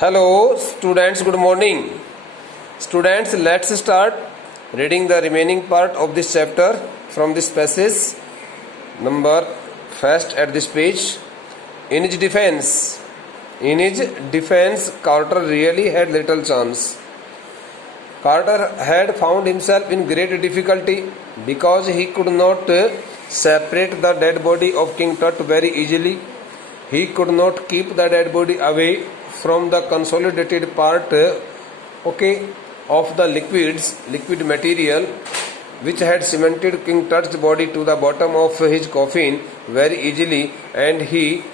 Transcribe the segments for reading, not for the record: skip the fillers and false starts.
Hello students, good morning. Students, let's start reading the remaining part of this chapter from this passage. Number first at this page. In his defense, Carter really had little chance. Carter had found himself in great difficulty because he could not separate the dead body of King Tut very easily. He could not keep the dead body away from the consolidated part of the liquid material which had cemented King Tut's body to the bottom of his coffin very easily, and he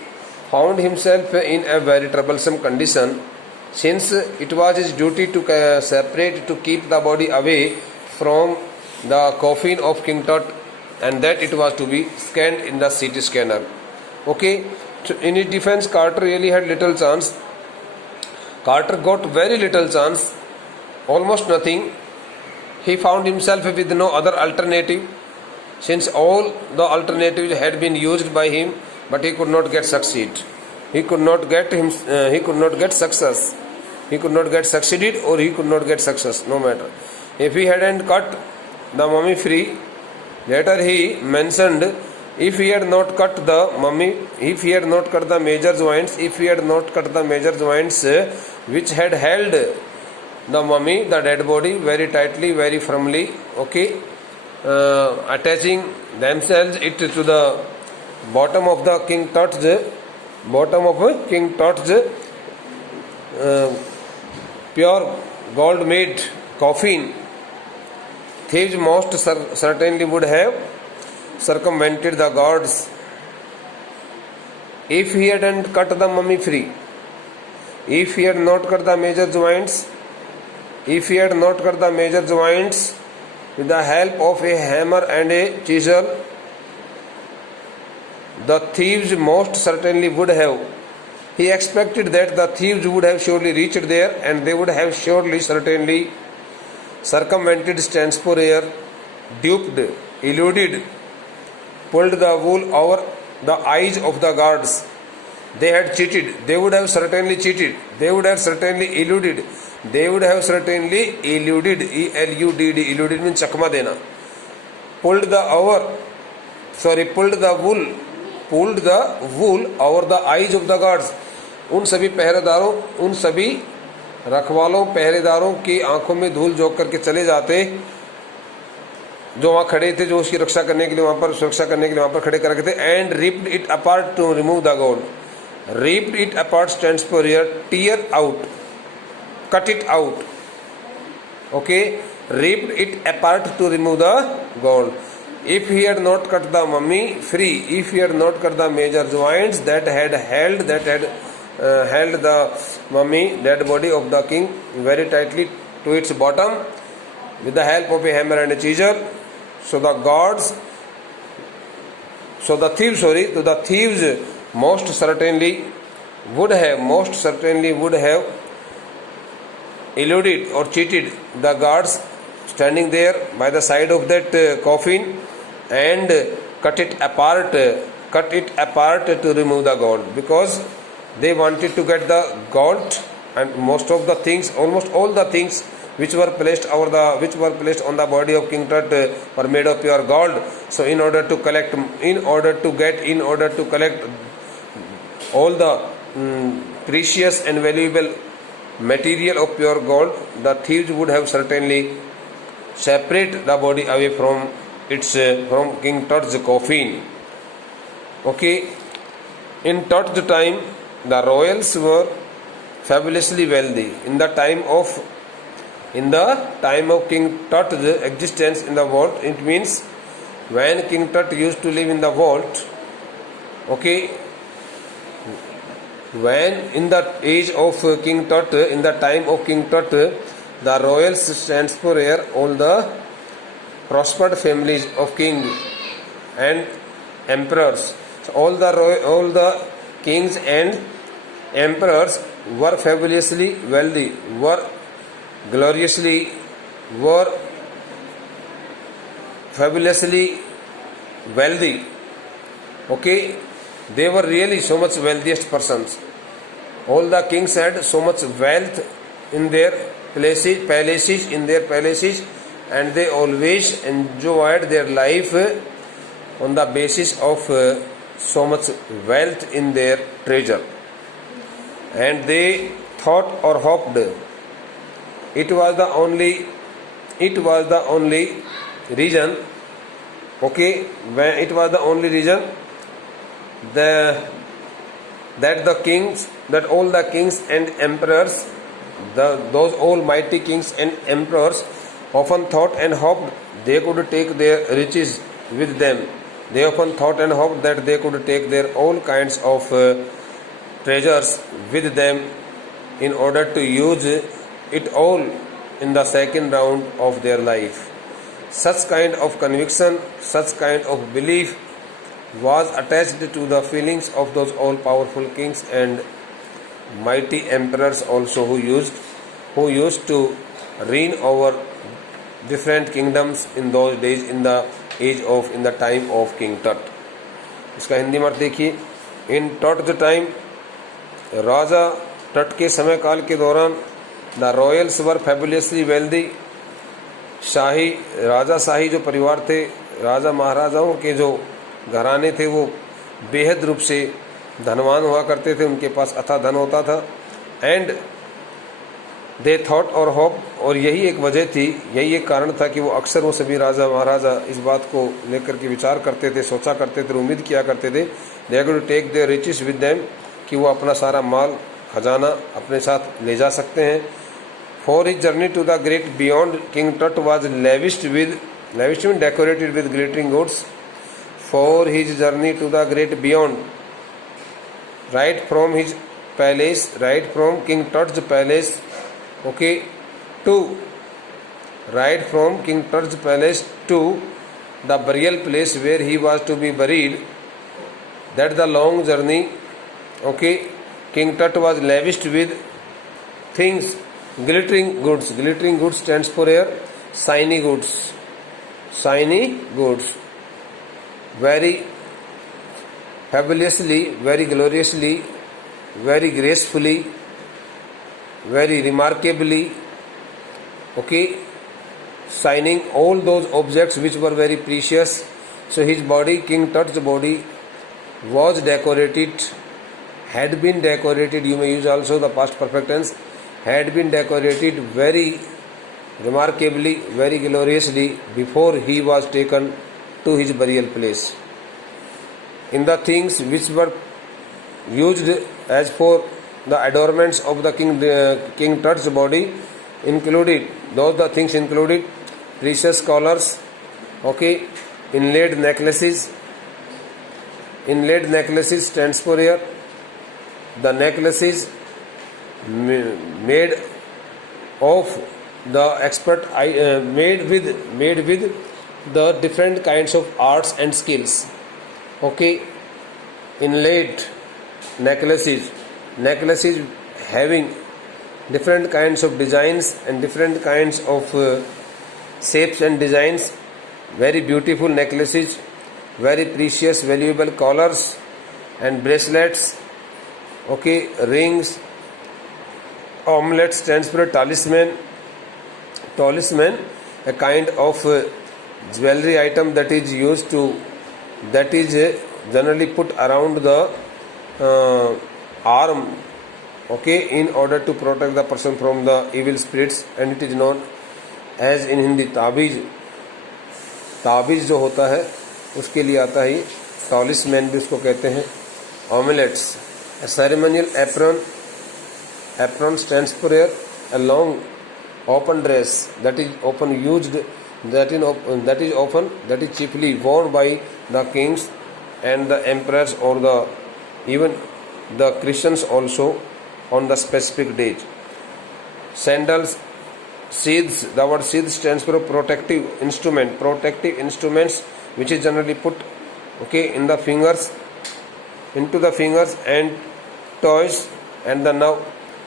found himself in a very troublesome condition since it was his duty to keep the body away from the coffin of King Tut, and that it was to be scanned in the CT scanner. So in his defense, Carter really had little chance. Carter got very little chance, almost nothing. He found himself with no other alternative since all the alternatives had been used by him, but he could not get succeed. He could not get success. He could not get succeeded, or he could not get success, no matter. If he hadn't cut the mummy free, later he mentioned, if he had not cut the major joints, which had held the mummy, the dead body, very tightly, very firmly, attaching themselves it to the bottom of the King Tut's pure gold made coffin, thieves most certainly would have circumvented the guards. If he hadn't cut the mummy free, if he had not cut the major joints, with the help of a hammer and a chisel, the thieves most certainly would have. He expected that the thieves would have surely reached there, and they would have certainly circumvented, stands for air, duped, eluded, pulled the wool over the eyes of the guards. They had cheated. They would have certainly cheated. They would have certainly eluded. ELUDD. Eluded means chakma dena. Pulled the wool over the eyes of the guards. उन सभी पहरेदारों की आंखों में धूल झोंक करके चले जाते जो वहाँ खड़े थे, जो उसकी सुरक्षा करने के लिए वहाँ पर खड़े कर रखे थे. And ripped it apart to remove the gold. Ripped it apart stands for tear out, cut it out. Ripped it apart to remove the gold. If he had not cut the mummy free, if he had not cut the major joints that had held the mummy, dead body of the king, very tightly to its bottom with the help of a hammer and a chisel, so the thieves most certainly would have eluded or cheated the guards standing there by the side of that coffin, and cut it apart to remove the gold, because they wanted to get the gold, and almost all the things which were placed on the body of King Tut were made of pure gold. So in order to collect all the precious and valuable material of pure gold, the thieves would have certainly separate the body away from King Tut's coffin. In Tut's time, the royals were fabulously wealthy. In the time of King Tut's existence in the vault, it means when King Tut used to live in the vault, when in the age of King Tut, in the time of King Tut, the royals stands for all the prospered families of king and emperors. So all the kings and emperors were fabulously wealthy, were fabulously wealthy. They were really so much wealthiest persons. All the kings had so much wealth in their palaces, and they always enjoyed their life on the basis of so much wealth in their treasure. And they thought or hoped it was the only reason, okay, when it was the only reason that all the kings and emperors, those almighty kings and emperors often thought and hoped they could take their riches with them. They often thought and hoped that they could take their all kinds of treasures with them in order to use it all in the second round of their life. Such kind of conviction, such kind of belief was attached to the feelings of those all-powerful kings and mighty emperors also, who used to reign over different kingdoms in those days, in the time of King Tut. इसका हिंदी में अर्थ देखिए. In Tut's time, राजा टट के समय काल के दौरान the royals were fabulously wealthy. शाही जो परिवार थे, राजा महाराजाओं के जो घराने थे, वो बेहद रूप से धनवान हुआ करते थे, उनके पास अथाह धन होता था. एंड दे थॉट और होप, और यही एक वजह थी, यही एक कारण था कि वो अक्सर वो सभी राजा महाराजा इस बात को लेकर के विचार करते थे, सोचा करते थे, उम्मीद किया करते थे, they are going to take their riches with them, कि वो अपना सारा माल खजाना अपने साथ ले जा सकते हैं. For his journey to the great beyond, king Tut was lavished mean decorated with glittering goods. For his journey to the great beyond, right from King Tut's palace, okay, to the burial place where he was to be buried. That's the long journey, okay. King Tut was lavished with things, glittering goods. Glittering goods stands for here shiny goods, very fabulously, very gloriously, very gracefully, very remarkably, okay, shining all those objects which were very precious. So his body, King Tut's body, was decorated, had been decorated, you may use also the past perfect tense, had been decorated very remarkably, very gloriously before he was taken to his burial place. In the things which were used as for the adornments of the King Tut's body included precious collars, okay, inlaid necklaces. Inlaid necklaces stands for here the necklaces made of the made with the different kinds of arts and skills, okay. Inlaid necklaces having different kinds of designs and different kinds of shapes and designs, very beautiful necklaces, very precious valuable collars and bracelets, okay, rings. Amulet stands for talisman, a kind of jewelry item that is generally put around the arm, okay, in order to protect the person from the evil spirits, and it is known as in Hindi ताबीज. ताबीज जो होता है उसके लिए आता है, talisman भी उसको कहते हैं. Amulets, a ceremonial apron stands for a long open dress that is chiefly worn by the kings and the emperors, or even the Christians also on the specific date. Sandals, sheaths, the word sheath stands for protective instruments which is generally put, okay, into the fingers, and toys, and the now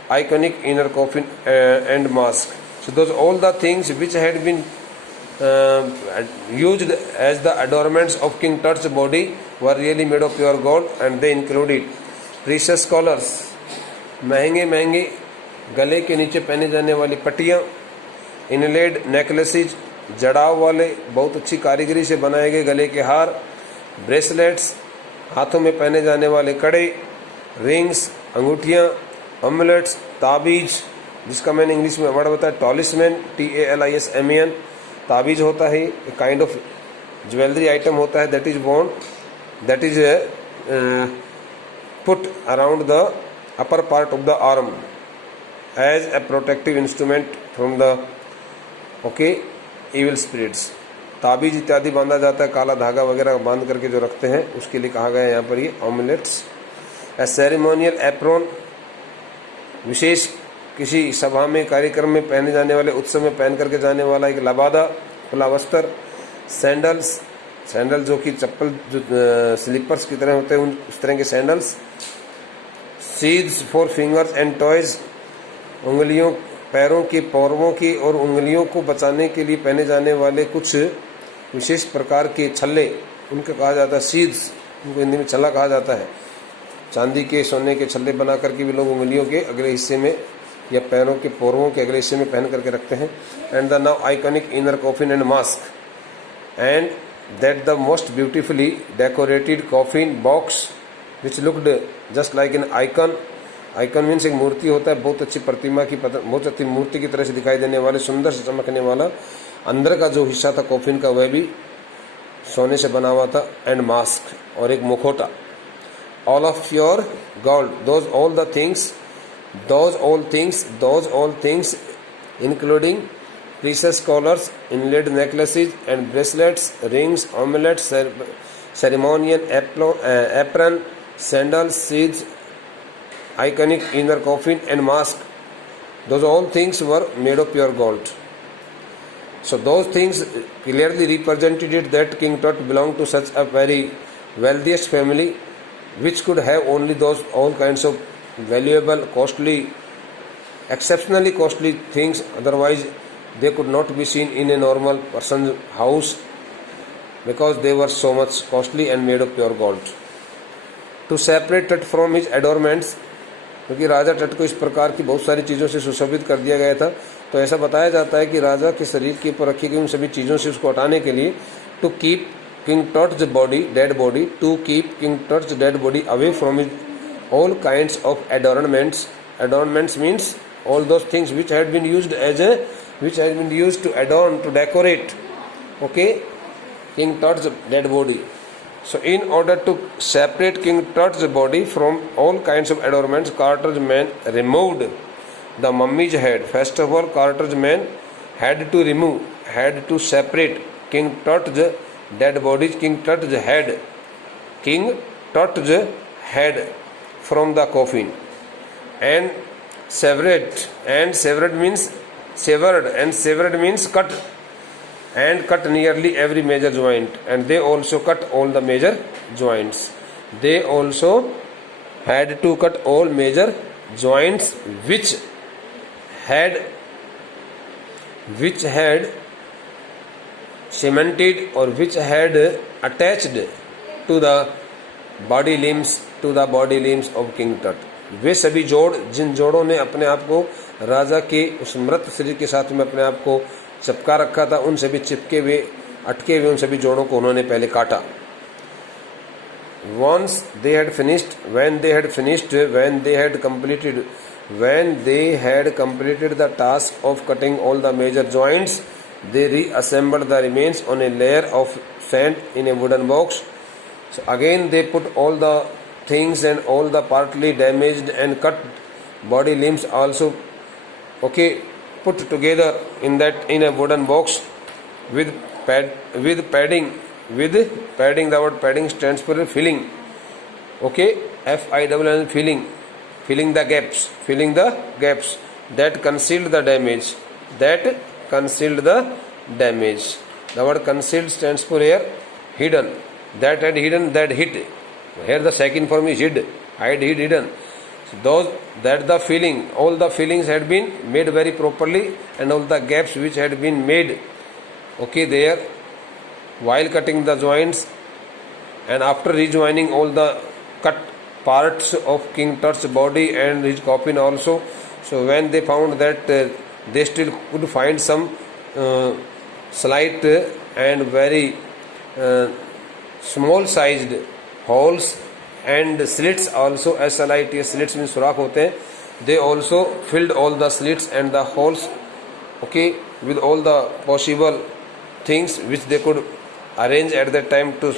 iconic inner coffin and mask. So those all the things which had been used as the adornments of King Tut's body were really made of pure gold, and they included precious collars, महंगे महंगे गले के नीचे पहने जाने वाली पट्टियाँ, inlaid नेकलेसेज, जड़ाव वाले बहुत अच्छी कारीगरी से बनाए गए गले के हार, ब्रेसलेट्स, हाथों में पहने जाने वाले कड़े, रिंग्स, अंगूठियाँ, अमलेट्स, ताबीज, जिसका मैंने इंग्लिश में वर्ड बताया टॉलिसमैन, TALISMAN। ताबीज होता है काइंड ऑफ ज्वेलरी आइटम होता है that is put around the upper part of the arm as a protective instrument from the evil spirits. ताबीज इत्यादि बांधा जाता है, काला धागा वगैरह बांध करके जो रखते हैं उसके लिए कहा गया है यहाँ पर ये ऑमलेट्स। ए सेरेमोनियल एप्रोन, विशेष किसी सभा में कार्यक्रम में पहने जाने वाले, उत्सव में पहन करके जाने वाला एक लबादा, खुला वस्त्र। सैंडल जो कि चप्पल जो स्लीपर्स की तरह होते हैं उस तरह के sandals. Seeds for fingers and toys, उंगलियों, पैरों के पौरवों की और उंगलियों को बचाने के लिए पहने जाने वाले कुछ विशेष प्रकार के छल्ले, उनको कहा जाता है सीड्स, उनको हिंदी में छल्ला कहा जाता है। चांदी के सोने के छल्ले बना करके भी लोग उंगलियों के अगले हिस्से में या पैरों के पौरवों के अगले हिस्से में पहन करके रखते हैं। And the now iconic inner coffin and mask and that the most beautifully decorated coffin box which looked just like an icon. Icon means एक मूर्ति होता है, बहुत अच्छी प्रतिमा की, बहुत अच्छी मूर्ति की तरह से दिखाई देने वाले, सुंदर से चमकने वाला। अंदर का जो हिस्सा था कॉफिन का वह भी सोने से बना हुआ था। एंड मास्क, और एक मुखोटा। All of pure gold, those all things including precious collars, inlaid necklaces and bracelets, rings, amulets, ceremonial apron, sandals, seeds, iconic inner coffin and mask, those all things were made of pure gold. So those things clearly represented that King Tut belonged to such a very wealthiest family which could have only those all kinds of valuable, costly, exceptionally costly things, otherwise they could not be seen in a normal person's house because they were so much costly and made of pure gold. To separate Tut from his adornments, क्योंकि राजा तट को इस प्रकार की बहुत सारी चीज़ों से सुशोभित कर दिया गया था, तो ऐसा बताया जाता है कि राजा के शरीर के ऊपर रखी गई उन सभी चीज़ों से उसको हटाने के लिए to keep King Tut's dead body away from his all kinds of adornments. Adornments means all those things which had been used to adorn, to decorate. King Tut's dead body. So in order to separate King Tut's body from all kinds of adornments, Carter's men removed the mummy's head. First of all, Carter's men had to separate King Tut's dead body, King Tut's head from the coffin, and severed means cut, and cut nearly every major joint, and they also cut all the major joints. They also had to cut all major joints which had cemented or which had attached to the body limbs of King Tut. वे सभी जोड़, जिन जोड़ों ने अपने आप को राजा के उस मृत शरीर के साथ में अपने आप को चिपका रखा था, उन सभी चिपके हुए, अटके हुए उन सभी जोड़ों को उन्होंने पहले काटा। Once they had finished, when they had completed the task of cutting all the major joints, they reassembled the remains on a layer of sand in a wooden box. So again they put all the things and all the partly damaged and cut body limbs also put together in a wooden box with padding. The word padding stands for filling. FILL, filling the gaps that concealed the damage. The word concealed stands for here hidden. That had hidden, that hid. Here the second form is hid. Hidden. So all the fillings had been made very properly, and all the gaps which had been made there while cutting the joints, and after rejoining all the cut parts of King Tut's body and his coffin also. So when they found that they still could find some slight and very small sized holes and slits also, slits, slits means सुराख होते हैं. They also filled all the slits and the holes, okay, with all the possible things which they could arrange at that time to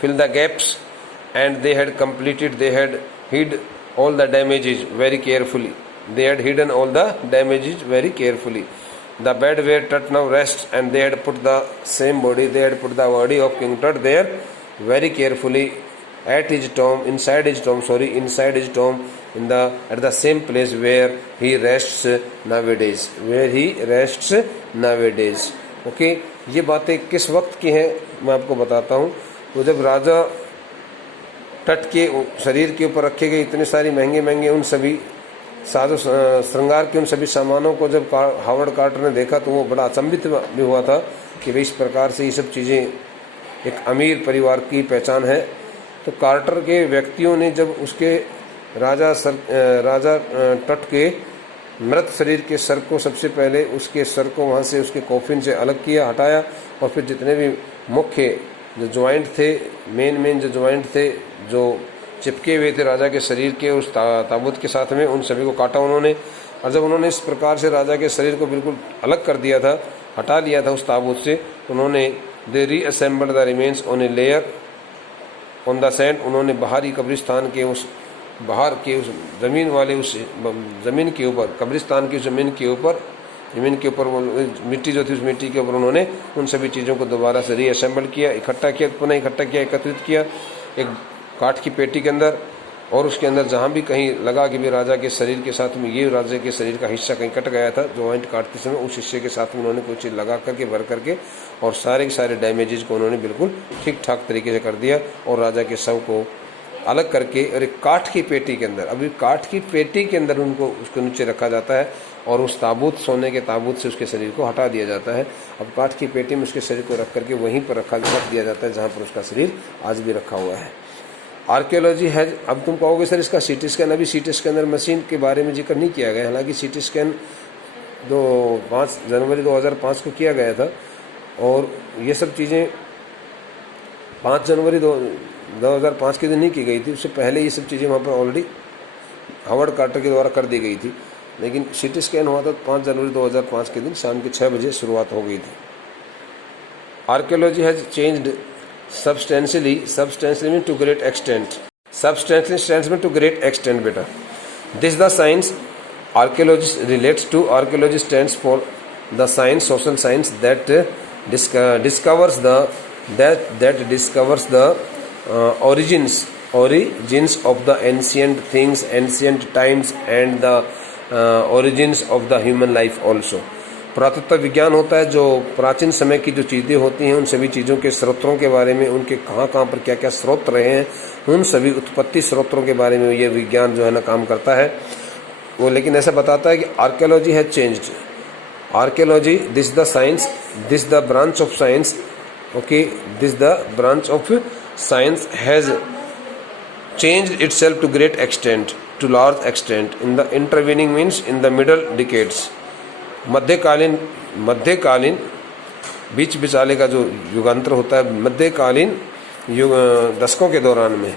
fill the gaps, and they had hid all the damages very carefully. They had hidden all the damages very carefully. The bed where Tut now rests, and they had put the same body, they had put the body of King Tut there very carefully at his tomb, inside his tomb, at the same place where he rests nowadays. Okay, ये बातें किस वक्त की हैं मैं आपको बताता हूँ. तो जब राजा टट के शरीर के ऊपर रखे गए इतने सारी महंगे उन सभी साजो श्रृंगार के उन सभी सामानों को जब हावर्ड कार्टर ने देखा तो वो बड़ा अचंभित भी हुआ था कि भाई इस प्रकार से ये सब चीज़ें एक अमीर परिवार की पहचान है. तो कार्टर के व्यक्तियों ने जब उसके राजा टट के मृत शरीर के सर को सबसे पहले उसके सर को वहाँ से उसके कॉफिन से अलग किया, हटाया, और फिर जितने भी मुख्य जो ज्वाइंट थे, मेन जो ज्वाइंट थे जो चिपके हुए थे राजा के शरीर के उस ताबूत के साथ में, उन सभी को काटा उन्होंने. और जब उन्होंने इस प्रकार से राजा के शरीर को बिल्कुल अलग कर दिया था, हटा लिया था उस ताबूत से, उन्होंने they reassembled the remains on a layer on the sand. उन्होंने बाहरी कब्रिस्तान के उस बाहर के उस ज़मीन वाले उस ज़मीन के ऊपर, कब्रिस्तान की ज़मीन के ऊपर वो मिट्टी जो थी उस मिट्टी के ऊपर उन्होंने उन सभी चीज़ों को दोबारा से रीअसेंबल किया, एकत्रित किया एक काठ की पेटी के अंदर. और उसके अंदर जहाँ भी कहीं लगा कि भी राजा के शरीर के साथ में ये राजा के शरीर का हिस्सा कहीं कट गया था जॉइंट काटते समय, उस हिस्से के साथ में उन्होंने कोई चीज़ लगा करके भर करके और सारे के सारे डैमेजेस को उन्होंने बिल्कुल ठीक ठाक तरीके से कर दिया. और राजा के शव को अलग करके और एक काठ की पेटी के अंदर, अभी काठ की पेटी के अंदर उनको उसको नीचे रखा जाता है और उस ताबूत, सोने के ताबूत से उसके शरीर को हटा दिया जाता है. अब काठ की पेटी में उसके शरीर को रख करके वहीं पर रख दिया जाता है जहाँ पर उसका शरीर आज भी रखा हुआ है. आर्कियोलॉजी है. अब तुम कहोगे सर इसका सीटी स्कैन, अभी सीटी स्कैनर मशीन के बारे में जिक्र नहीं किया गया. हालांकि सीटी स्कैन 5 जनवरी 2005 को किया गया था और ये सब चीज़ें 5 जनवरी 2005 के दिन नहीं की गई थी, उससे पहले ये सब चीज़ें वहाँ पर ऑलरेडी हावर्ड कार्टर के द्वारा कर दी गई थी. लेकिन सीटी स्कैन हुआ था 5 जनवरी 2005 के दिन शाम के 6 बजे शुरुआत हो गई थी. Archaeology has changed substantially means to great extent. Substantially stands mean to great extent, beta. This is the science archaeology relates to. Archaeology stands for the science, social science that discovers the origins of the ancient things, ancient times, and the origins of the human life also. पुरातत्व विज्ञान होता है जो प्राचीन समय की जो चीज़ें होती हैं उन सभी चीज़ों के स्रोतों के बारे में, उनके कहाँ पर क्या स्रोत रहे हैं, उन सभी उत्पत्ति स्रोतों के बारे में ये विज्ञान जो है ना काम करता है वो. लेकिन ऐसा बताता है कि archaeology has changed. Archaeology this the science, this the branch of science, okay, this the branch of science has changed itself to great extent, to large extent, in the intervening means in the middle decades. मध्यकालीन बीच बिचाले का जो युगांतर होता है, मध्यकालीन दशकों के दौरान में,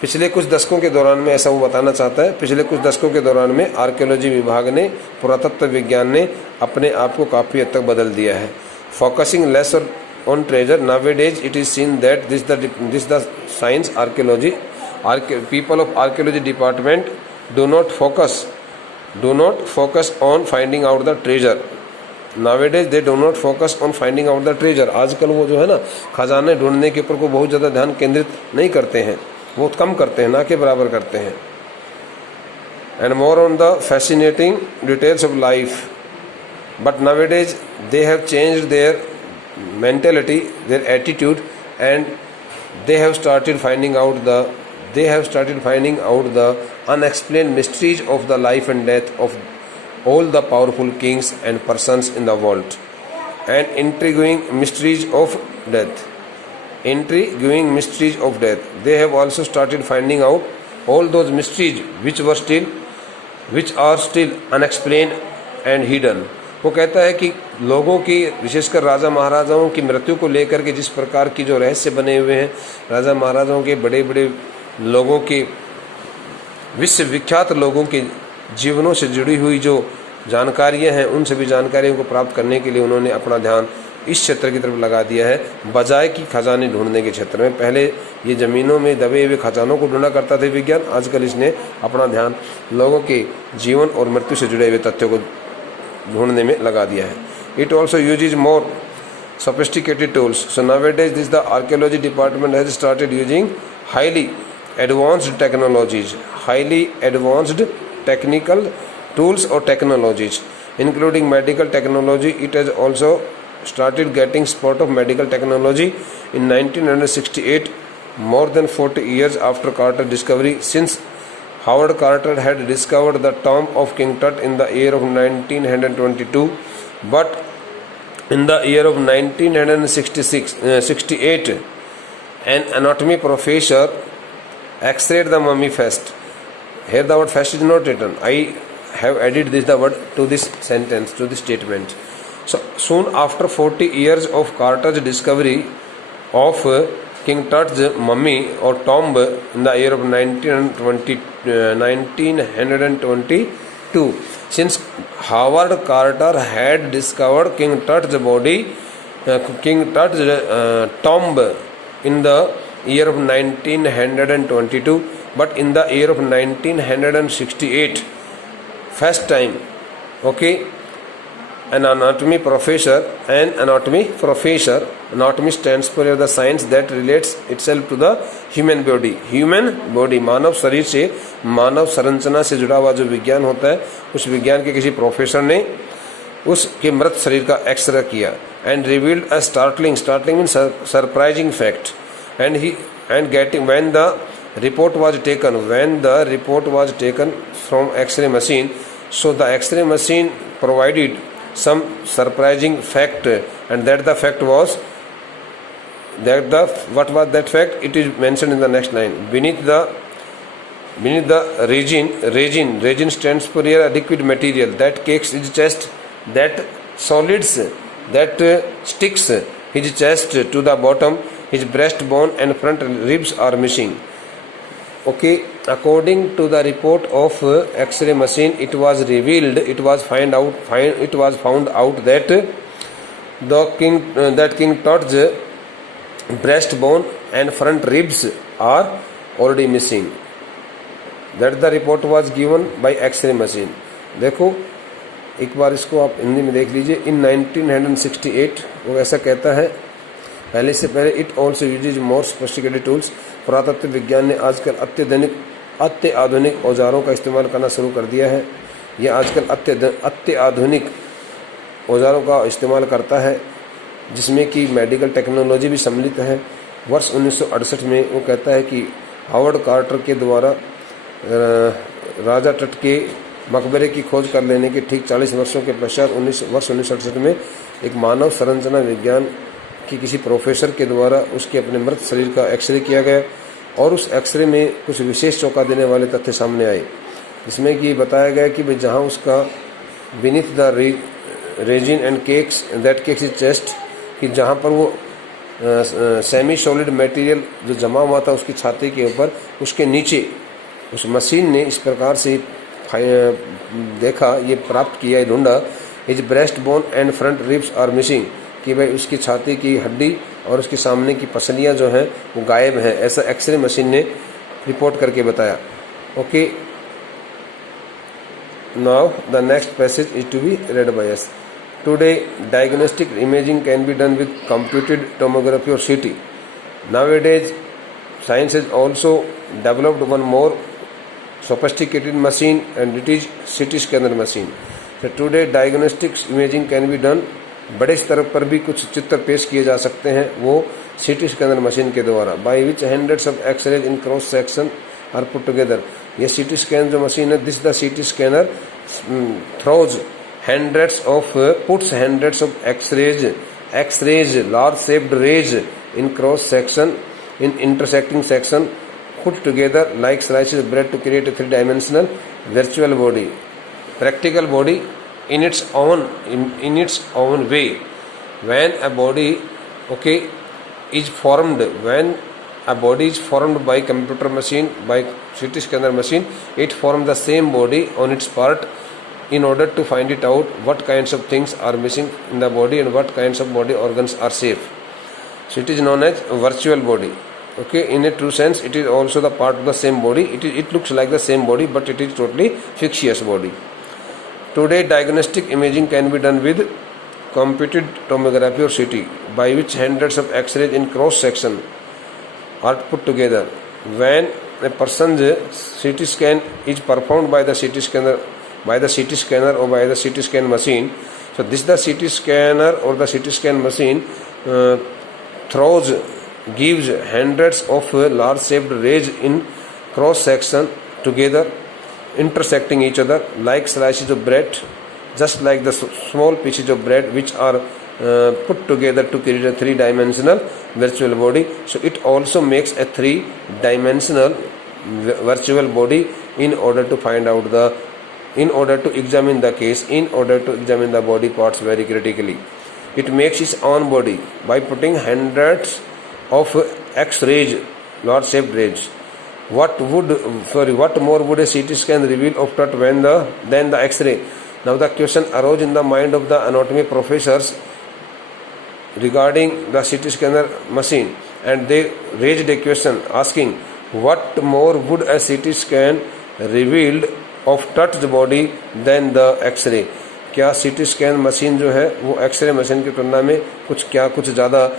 पिछले कुछ दशकों के दौरान में, ऐसा वो बताना चाहता है, पिछले कुछ दशकों के दौरान में आर्कियोलॉजी विभाग ने, पुरातत्व विज्ञान ने अपने आप को काफ़ी हद तक बदल दिया है. Focusing less on treasure, nowadays it is seen that this the science archaeology, people of archaeology department do not focus on finding out the treasure. Nowadays they do not focus on finding out the treasure. आजकल वो जो है ना खजाने ढूंढने के ऊपर को बहुत ज़्यादा ध्यान केंद्रित नहीं करते हैं, बहुत कम करते हैं, ना के बराबर करते हैं. And more on the fascinating details of life. But nowadays they have changed their mentality, their attitude, and they have started finding out the unexplained mysteries of the life and death of all the powerful kings and persons in the world, and intriguing mysteries of death. They have also started finding out all those mysteries which are still unexplained and hidden। वो कहता है कि लोगों की, विशेषकर राजा महाराजाओं की मृत्यु को लेकर के जिस प्रकार की जो रहस्य बने हुए हैं, राजा महाराजाओं के बड़े बड़े लोगों के, विश्व विख्यात लोगों के जीवनों से जुड़ी हुई जो जानकारियां हैं, उन सभी जानकारियों को प्राप्त करने के लिए उन्होंने अपना ध्यान इस क्षेत्र की तरफ लगा दिया है, बजाय कि खजाने ढूंढने के क्षेत्र में। पहले ये ज़मीनों में दबे हुए खजानों को ढूंढा करता था विज्ञान, आजकल इसने अपना ध्यान लोगों के जीवन और मृत्यु से जुड़े हुए तथ्यों को ढूंढने में लगा दिया है। It also uses more sophisticated tools. So nowadays the archaeology department has started using highly advanced technologies, highly advanced technical tools or technologies, including medical technology. It has also started getting support of medical technology in 1968, more than 40 years after Carter discovery, since Howard Carter had discovered the tomb of King Tut in the year of 1922, but in the year of 1968, an anatomy professor X-rayed the mummy first. Here the word first is not written. I have added the word to this sentence, to this statement. So soon after 40 years of Carter's discovery of King Tut's mummy or tomb in the year of 1922, since Howard Carter had discovered King Tut's tomb in the year of 1922, but in the year of 1968, first time, okay, anatomy professor, anatomy stands for the science that relates itself to the human body, मानव शरीर से, मानव संरचना से जुड़ा हुआ जो विज्ञान होता है, उस विज्ञान के किसी प्रोफेसर ने उसके मृत शरीर का एक्सरे किया, and revealed a startling means surprising fact, and when the report was taken from X-ray machine, so the X-ray machine provided some surprising fact, and that the fact was what was that fact? It is mentioned in the next line. Beneath the resin stands for a liquid material that cakes his chest, that solids, that sticks his chest to the bottom. His breastbone and front ribs are missing. Okay, according to the report of X-ray machine, it was found out that King Tut's breastbone and front ribs are already missing. That the report was given by X-ray machine. देखो एक बार इसको आप हिंदी में देख लीजिए। In 1968 वो ऐसा कहता है, पहले से पहले it also uses more sophisticated tools. पुरातत्व विज्ञान ने आजकल अत्याधुनिक औजारों का इस्तेमाल करना शुरू कर दिया है। यह आजकल अत्याधुनिक औजारों का इस्तेमाल करता है, जिसमें कि मेडिकल टेक्नोलॉजी भी सम्मिलित है। वर्ष 1968 में वो कहता है कि हावर्ड कार्टर के द्वारा राजा टट के मकबरे की खोज कर लेने के ठीक 40 वर्षों के पश्चात वर्ष 1968 में एक मानव संरचना विज्ञान कि किसी प्रोफेसर के द्वारा उसके अपने मृत शरीर का एक्सरे किया गया, और उस एक्सरे में कुछ विशेष चौंका देने वाले तथ्य सामने आए, जिसमें कि बताया गया कि भाई जहाँ उसका beneath the resin and cakes that cakes is chest, कि जहाँ पर वो सेमी सॉलिड मटेरियल जो जमा हुआ था उसकी छाती के ऊपर, उसके नीचे उस मशीन ने इस प्रकार से देखा, ये प्राप्त किया, ढूंढा, his breast bone and front ribs are missing, कि भाई उसकी छाती की हड्डी और उसके सामने की पसलियां जो हैं वो गायब हैं, ऐसा एक्सरे मशीन ने रिपोर्ट करके बताया। Okay, now the next passage is to be read by us. Today diagnostic imaging can be done with computed tomography और CT। Nowadays science has also developed one more sophisticated machine, and it is CT scanner machine. So today diagnostics imaging can be done, बड़े स्तर पर भी कुछ चित्र पेश किए जा सकते हैं वो CT स्कैनर मशीन के द्वारा, by which hundreds of X-rays in cross section are put together। ये CT स्कैन जो मशीन है, this the CT scanner throws puts hundreds of X-rays, large shaped rays in cross section, in intersecting section put together like slices of bread to create a three-dimensional virtual body, practical body in its own way. When a body is formed, when a body is formed by computer machine, by CT scanner machine, it forms the same body on its part in order to find it out what kinds of things are missing in the body and what kinds of body organs are safe. So it is known as virtual body. In a true sense, it is also the part of the same body. It looks like the same body, but it is totally fictitious body. Today, diagnostic imaging can be done with computed tomography or CT, by which hundreds of X-rays in cross section are put together. When a person's CT scan is performed by the CT scanner, or by the CT scan machine, so this the CT scanner or the CT scan machine gives hundreds of large shaped rays in cross section together, intersecting each other like slices of bread, just like the small pieces of bread which are put together to create a three-dimensional virtual body. So it also makes a three-dimensional virtual body in order to examine the case, in order to examine the body parts very critically. It makes its own body by putting hundreds of X-rays, large shaped rays. What more would a CT scan reveal of that than the X-ray? Now the question arose in the mind of the anatomy professors regarding the CT scanner machine, and they raised a question asking, what more would a CT scan revealed of touched body than the X-ray? क्या CT scan machine जो है वो x ray machine की तुलना में कुछ ज़्यादा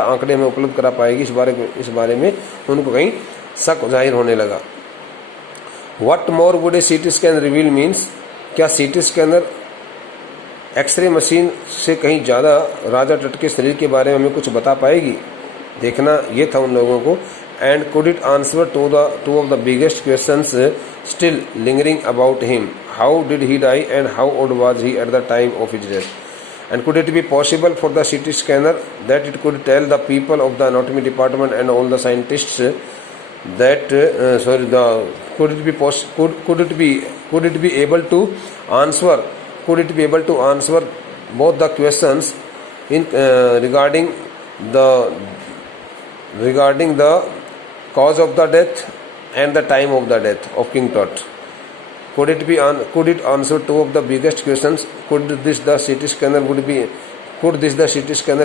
आंकड़े हमें उपलब्ध करा पाएगी? इस बारे में उनको कहीं शक जाहिर होने लगा. What more would a CT scan reveal means, क्या CT स्कैनर एक्सरे मशीन से कहीं ज़्यादा राजा टट के शरीर के बारे में हमें कुछ बता पाएगी? देखना ये था उन लोगों को. And could it answer two of the biggest questions still lingering about him? How did he die and how old was he at the time of his death? And could it be possible for the CT scanner that it could tell the people of the anatomy department and all the scientists that could it be able to answer both the questions in regarding the cause of the death and the time of the death of King Tut? Could it answer two of the biggest questions? Could this the CT scanner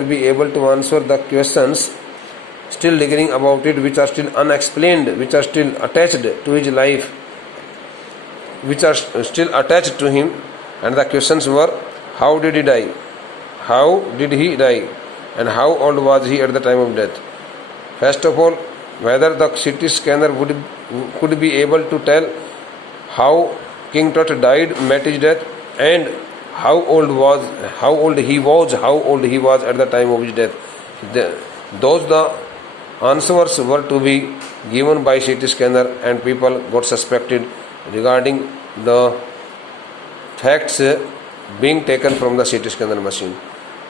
be able to answer the questions still lingering about it, which are still unexplained, which are still attached to his life, which are still attached to him? And the questions were, how did he die, and how old was he at the time of death? First of all, whether the CT scanner could be able to tell how King Tut died, met his death, and how old he was at the time of his death. The answers were to be given by CT scanner, and people got suspected regarding the facts being taken from the CT scanner machine.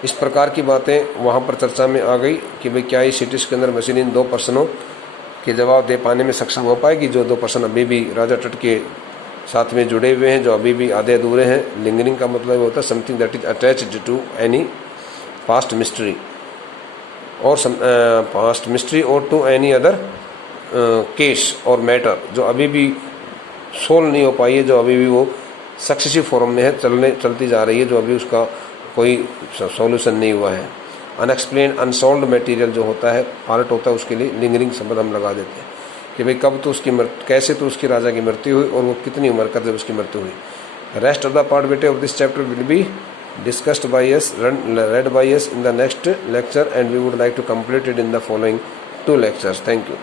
इस प्रकार की बातें वहाँ पर चर्चा में आ गई कि भाई क्या ये CT स्कैनर मशीन इन दो प्रश्नों के जवाब दे पाने में सक्षम हो पाएगी, जो दो प्रश्न अभी भी राजा टट के साथ में जुड़े हुए हैं, जो अभी भी आधे अधूरे हैं. लिंगरिंग का मतलब होता है something that is attached to any past mystery और टू एनी अदर केस और मैटर, जो अभी भी सोल्व नहीं हो पाई है, जो अभी भी वो सक्सेसिव फॉर्म में है, चलती जा रही है, जो अभी उसका कोई सॉल्यूशन नहीं हुआ है. अनएक्सप्लेन अनसॉल्व्ड मटेरियल जो होता है, पार्ट होता है, उसके लिए लिंगरिंग शब्द हम लगा देते हैं कि भाई कब तो उसकी कैसे तो उसकी राजा की मृत्यु हुई और वो कितनी उम्र कर जब उसकी मृत्यु हुई. रेस्ट ऑफ द पार्ट बेटे of this chapter will be discussed by us, read by us in the next lecture, and we would like to complete it in the following 2 lectures. Thank you.